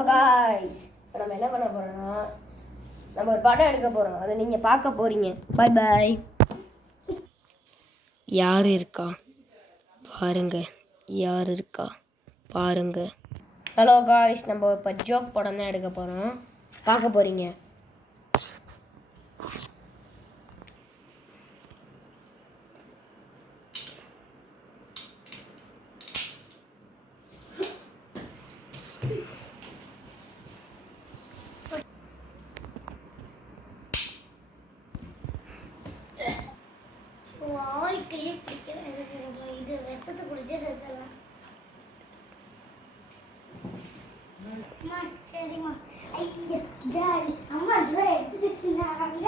Hello guys, இப்போ நம்ம என்ன பண்ண போகிறோம்னா நம்ம ஒரு படம் எடுக்க போகிறோம். அதை நீங்கள் பார்க்க போகிறீங்க. பாய் பாய். யார் இருக்கா பாருங்க, யார் இருக்கா பாருங்க. ஹலோ காய்ஸ், நம்ம இப்போ ஜோக் படம் தான் எடுக்க போகிறோம், பார்க்க போகிறீங்க. வாழ்க்கையே பிடிக்கிறது இது விஷத்தை குடிச்சது இருக்கலாம். சரிம்மா, ஐயா அம்மா எடுத்து வச்சுருந்தாங்க.